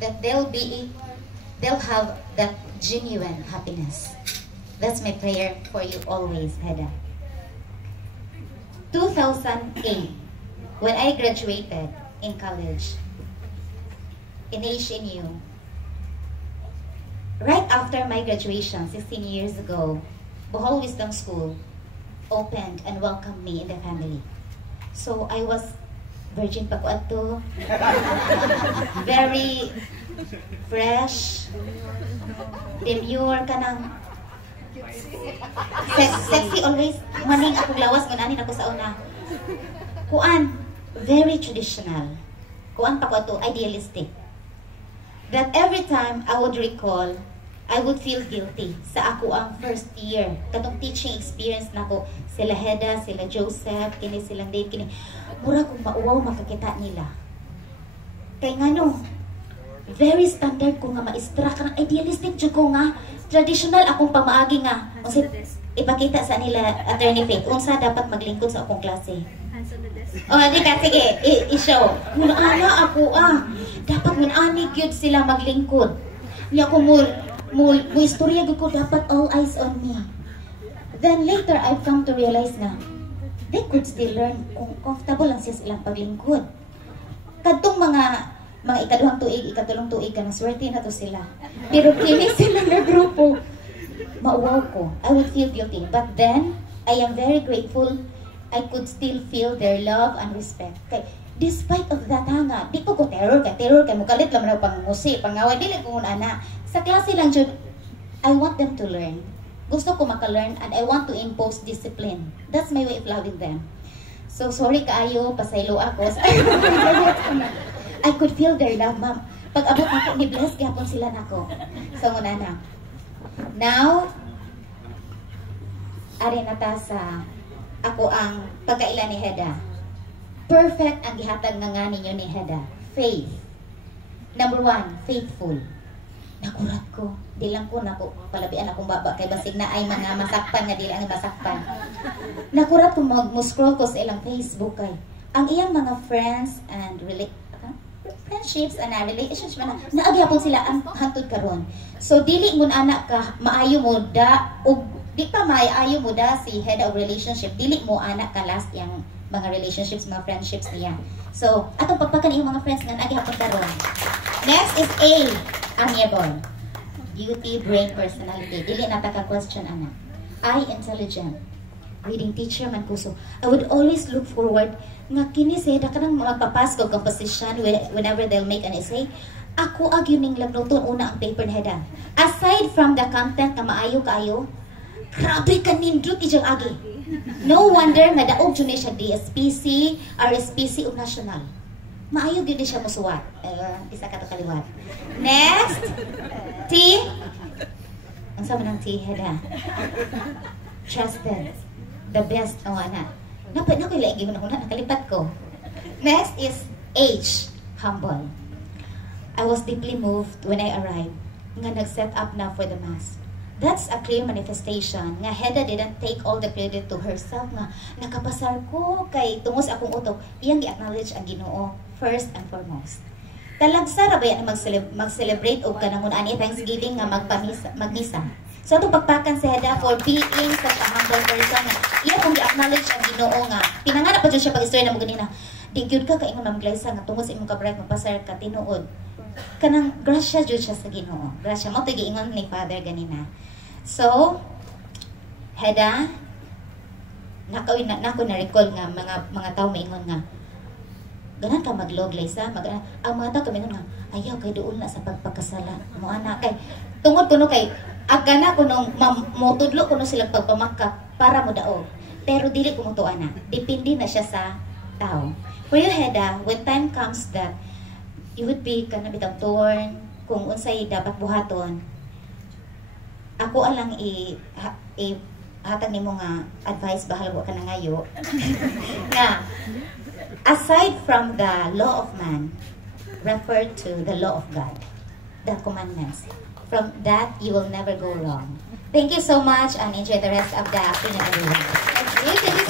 that they'll have that genuine happiness. That's my prayer for you always, Heda. 2008, when I graduated in college, in HNU, right after my graduation, 16 years ago, Bohol Wisdom School opened and welcomed me in the family. So I was virgin pa ko ato, very fresh, demure ka ng sexy always. Maning akong lawas, ngunanin ako sa una. Kuan, very traditional. Kuan pa ko ato, idealistic. That every time I would recall, I would feel guilty sa ako ang first year. Katong teaching experience na ko, sila Heda, sila Joseph, kini silang Dave, kini. Mura kung mauwaw makakita nila. Kay nga no, very standard ko nga maestra, kanang idealistic dyan ko nga, traditional akong pamaagi nga. Kasi ipakita sa nila, Attorney Faith, unsa dapat maglingkod sa akong klase. O, di ka, sige, i-show. Muna ako, dapat muna gyud sila maglingkod. Niya ko mo istorya ko, dapat all eyes on me. Then later, I've come to realize na, they could still learn kung comfortable lang silang paglingkod. Kadtong mga ikaduhang tuig, ikatulong tuig ka, swerte na to sila. Pero kini sila na grupo, mauwaw ko. I would feel guilty. But then, I am very grateful. I could still feel their love and respect. Kay, despite of that nga, di ko terror kay mukalit lang na pangmusi, pangaway, dili ko ana. Sa klase lang jud, I want them to learn. Gusto ko maka-learn and I want to impose discipline. That's my way of loving them. So sorry kaayo, pasaylo ako. I could feel their love, ma'am. Pag abot ako, ni bless gyapon sila nako. So muna na. Now, ari na ta sa ako ang pagkaila ni Heda. Perfect ang gihatag nga ninyo ni Heda. Faith. Number 1, faithful. Nakurat ko. Di lang ko palabian akong baba kay basig na ay mga masakpan nga di lang masakpan. Nakurat ko mo-scroll ko sa ilang Facebook kay ang iyang mga friends and friendships and relationships man naagyapon sila ang hantod karon. So dili mun anak ka maayo mo da og di pa maayo mo da si head of relationship, dili mo anak ka last yang mga relationships, mga friendships niya. So atong pagpakan iyong mga friends nga naagyapon karon. Next is A, amiable. Beauty, brain, personality. Dili na ta ka question anak. I, intelligent. Reading teacher man ko. So I would always look forward nga kini say da kanang magpapas ko composition whenever they'll make an essay. Ako ag yun ning lagluton una ang paper ni Heda. Aside from the content nga maayo kaayo, grabe ka nindot ijang agi. No wonder nga daog jud ni siya DSPC, RSPC ug national. Maayo gyud siya mosuwat. Isa ka to kaliwat. Next, T. Ang sama ng T, Heda. Trusted. The best o anak. Napay na ko ilagi mo na nakalipat ko. Next is H. Humble. I was deeply moved when I arrived. Nga nag-set up na for the mass. That's a clear manifestation. Nga Heda didn't take all the credit to herself. Nga nakapasar ko kay tungos akong utok. Iyang i-acknowledge ang Ginoo first and foremost. Talagsa ra ba yan mag-celebrate o kanangon ani Thanksgiving nga magmisa. So ito pagpakan si Heda for being such a humble person. Iya kung i-acknowledge ang Ginoo nga. Pinanganap pa dyan siya pag-istorya na mo ganina. Di gyud ka kaingon mamglaysa nga tungos imong kabright magpasar ka tinuod. Kanang grasya jud siya sa Ginoo. Grasya mo to giingon ni Father ganina. So Heda nakawin na ako na recall nga mga tao maingon nga ganan ka maglog laysa ang mga tao kami nga ayaw kay duol na sa pagpakasala mo anak kay tungod kuno kay agana kuno motudlo kuno silang pagpamakak para mo daog pero dili ko mo to ana depende na siya sa tao. For you Heda, when time comes that you would be kana bitang torn kung unsay dapat buhaton ako alang hatag nimo nga advice bahal wa ka na ngayo nga aside from the law of man, refer to the law of God, the commandments. From that, you will never go wrong. Thank you so much and enjoy the rest of the afternoon, everyone. Thank you.